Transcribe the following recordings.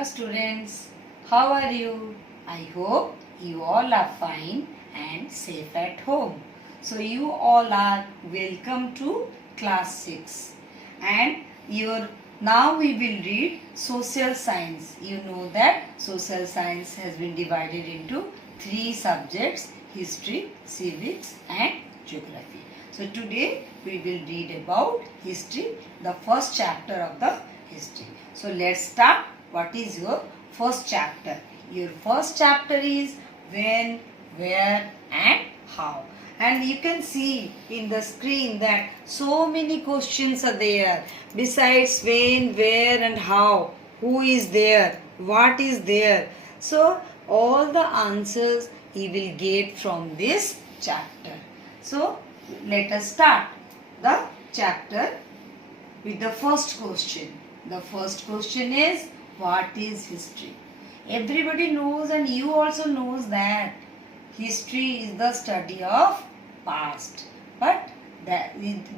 Hello students, how are you? I hope you all are fine and safe at home. So you all are welcome to class 6 and now we will read social science. You know that social science has been divided into 3 subjects: history, civics and geography. So today we will read about history, the first chapter of the history. So let's start. What is your first chapter? Your first chapter is when, where and how. And you can see in the screen that so many questions are there. Besides when, where and how, who is there, what is there. So all the answers you will get from this chapter. So let us start the chapter with the first question. The first question is, what is history? Everybody knows, and you also knows, that history is the study of past. But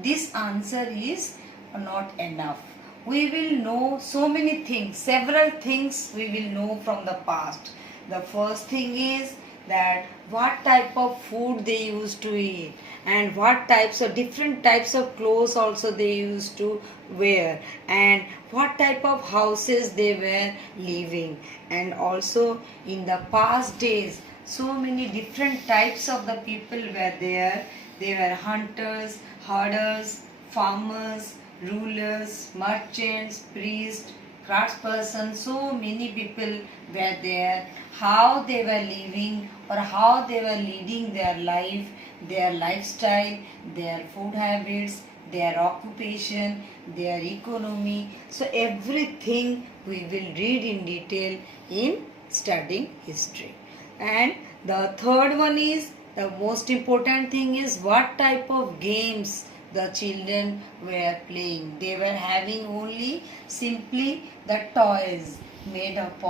this answer is not enough. We will know so many things, several things we will know from the past. The first thing is that what type of food they used to eat, and what types of different types of clothes also they used to wear, and what type of houses they were living. And also in the past days, so many different types of the people were there. They were hunters, herders, farmers, rulers, merchants, priests, craftspersons. So many people were there. How they were living, or how they were leading their life, their lifestyle, their food habits, their occupation, their economy. So everything we will read in detail in studying history. And the third one is, the most important thing is, what type of games the children were playing. They were having only simply the toys made up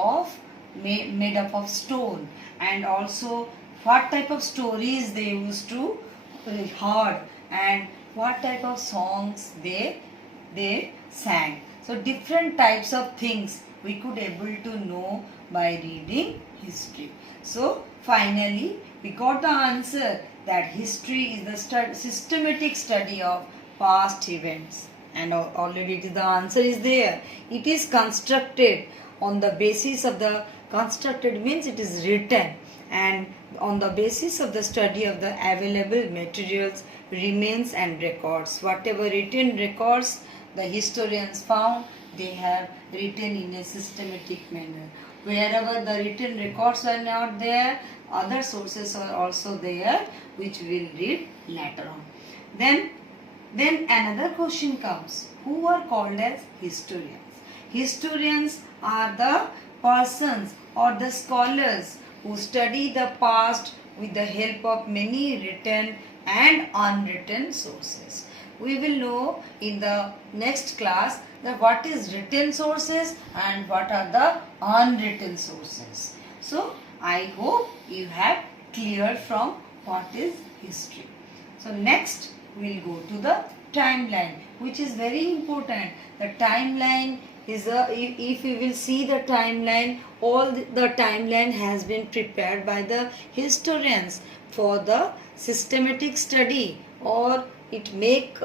of stone, and also what type of stories they used to heard, and what type of songs they sang. So different types of things we could able to know by reading history. So finally we got the answer that history is the systematic study of past events. And already the answer is there. It is constructed on the basis of the, constructed means it is written, and on the basis of the study of the available materials, remains and records. Whatever written records the historians found, they have written in a systematic manner. Wherever the written records are not there, other sources are also there, which we will read later on. Then another question comes, who are called as historians? Historians are the persons or the scholars who study the past with the help of many written and unwritten sources. We will know in the next class that what is written sources and what are the unwritten sources. So I hope you have cleared from what is history. So next we will go to the timeline, which is very important. The timeline is if we will see the timeline, all the timeline has been prepared by the historians for the systematic study, or it makes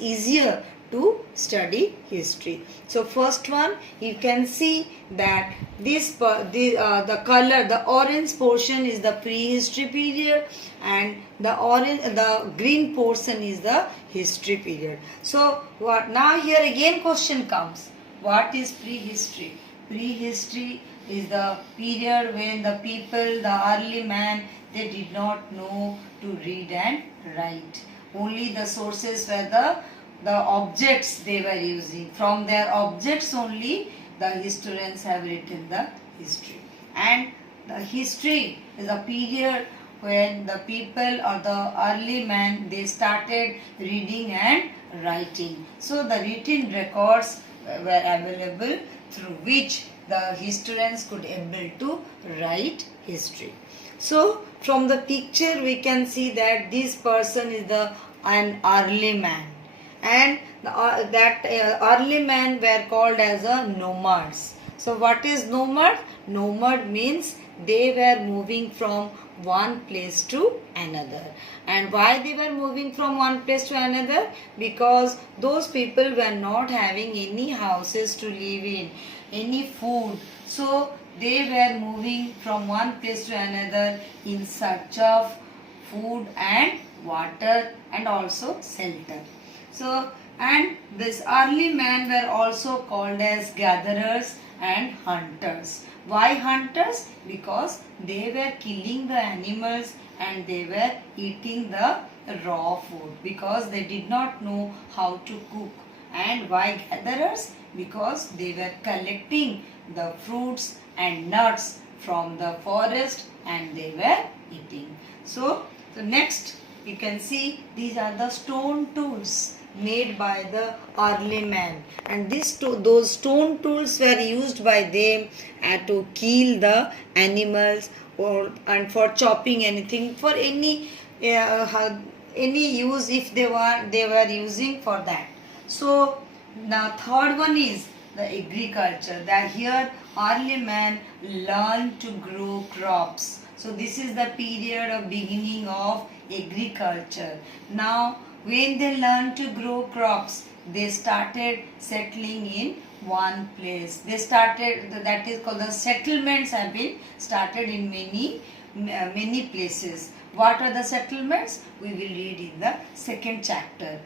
easier to study history. So first one, you can see that the color, the orange portion is the prehistory period, and the green portion is the history period. So what now here again question comes, what is prehistory? Prehistory is the period when the people, the early man, they did not know to read and write. Only the sources were the objects they were using. From their objects only the historians have written the history. And the history is a period when the people or the early man, they started reading and writing. So the written records were available through which the historians could able to write history. So from the picture we can see that this person is an early man, and early men were called as a nomads. So what is nomad? Nomad means they were moving from one place to another. And why they were moving from one place to another? Because those people were not having any houses to live in, any food. So they were moving from one place to another in search of food and water and also shelter. So, and this early men were also called as gatherers and hunters. Why hunters? Because they were killing the animals and they were eating the raw food because they did not know how to cook. And why gatherers? Because they were collecting the fruits and nuts from the forest and they were eating. So next you can see these are the stone tools made by the early man, and those stone tools were used by them to kill the animals and for chopping anything, for any use if they were using for that. So the third one is the agriculture. That here early man learned to grow crops. So this is the period of beginning of agriculture. Now when they learned to grow crops, they started settling in one place. They started, that is called the settlements have been started in many places. What are the settlements? We will read in the second chapter.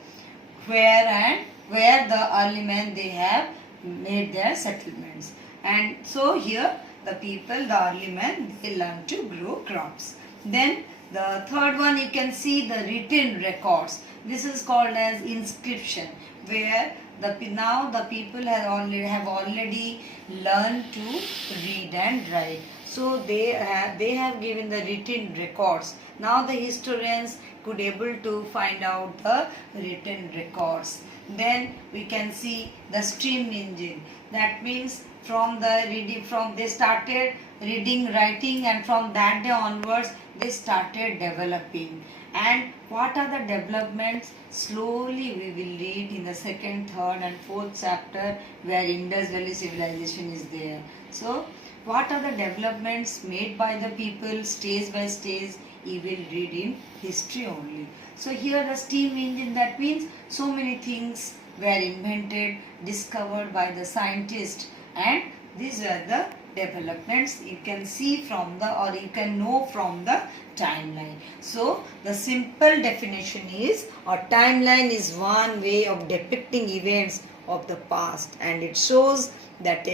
Where the early men they have made their settlements. And so here the early men, they learn to grow crops. Then the third one, you can see the written records. This is called as inscription, where now the people have already learned to read and write. So they have given the written records. Now the historians could able to find out the written records. Then we can see the stream engine. That means they started reading, writing, and from that day onwards they started developing. And what are the developments? Slowly we will read in the second, third and fourth chapter where Indus Valley civilization is there. So what are the developments made by the people stage by stage? You will read in history only. So here the steam engine, that means so many things were invented, discovered by the scientists, and these are the developments you can see from you can know from the timeline. So the simple definition is, a timeline is one way of depicting events of the past, and it shows that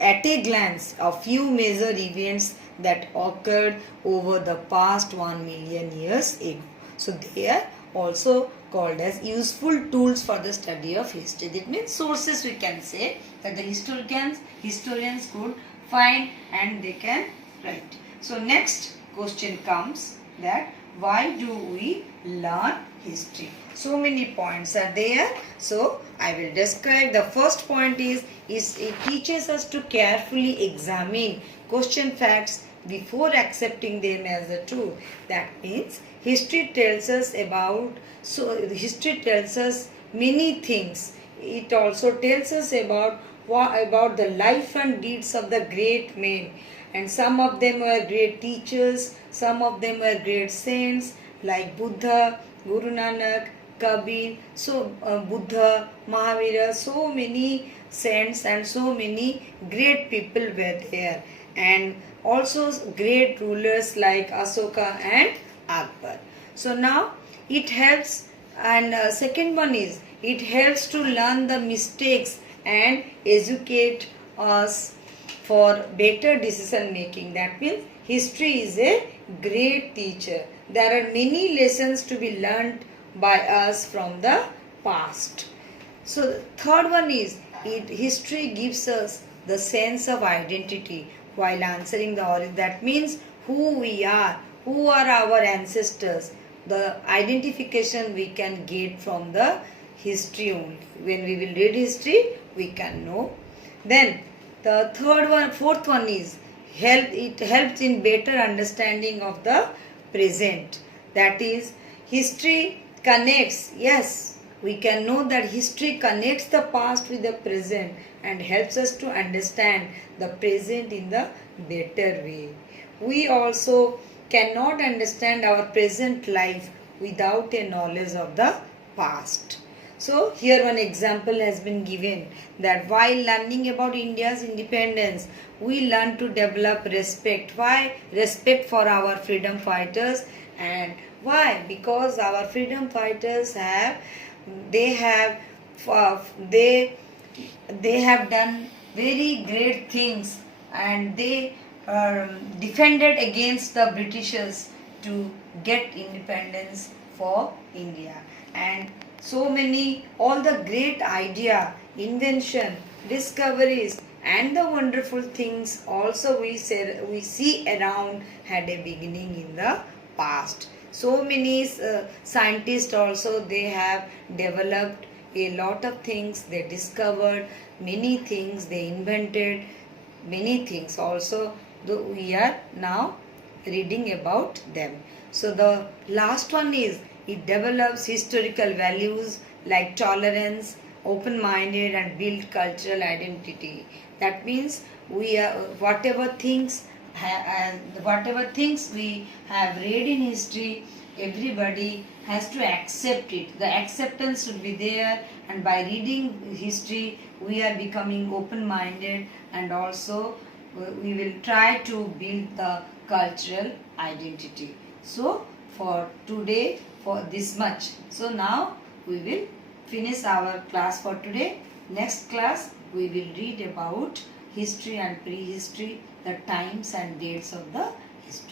at a glance a few major events that occurred over the past 1 million years ago. So they are also called as useful tools for the study of history. That means sources, we can say, that the historians could find and they can write. So next question comes that why do we learn history? So many points are there. So I will describe. The first point is it teaches us to carefully examine question facts before accepting them as a truth. That means history tells us many things. It also tells us about the life and deeds of the great men, and some of them were great teachers, some of them were great saints like Buddha, Guru Nanak, Kabir, Buddha, Mahavira, so many saints and so many great people were there, and also great rulers like Ashoka and Akbar. So now it helps, and second one is it helps to learn the mistakes and educate us for better decision making. That means history is a great teacher. There are many lessons to be learned by us from the past. So the third one is history gives us the sense of identity while answering the origin. That means who we are, who are our ancestors. The identification we can get from the history only. When we will read history, we can know. Then the fourth one is it helps in better understanding of the present. That is, history connects, yes, we can know that history connects the past with the present and helps us to understand the present in the better way. We also cannot understand our present life without a knowledge of the past. So here one example has been given that while learning about India's independence, we learn to develop respect. Why? Respect for our freedom fighters. And why? Because our freedom fighters they have they have done very great things, and they defended against the Britishers to get independence for India. And so many, all the great idea, invention, discoveries and the wonderful things also we see around had a beginning in the past. So many scientists also, they have developed a lot of things, they discovered many things, they invented many things also, though we are now reading about them. So the last one is, it develops historical values like tolerance, open-minded and build cultural identity. That means we are whatever things we have read in history, everybody has to accept it. The acceptance should be there, and by reading history we are becoming open-minded, and also we will try to build the cultural identity. So for today, for this much. So now we will finish our class for today. Next class we will read about history and prehistory, the times and dates of the history.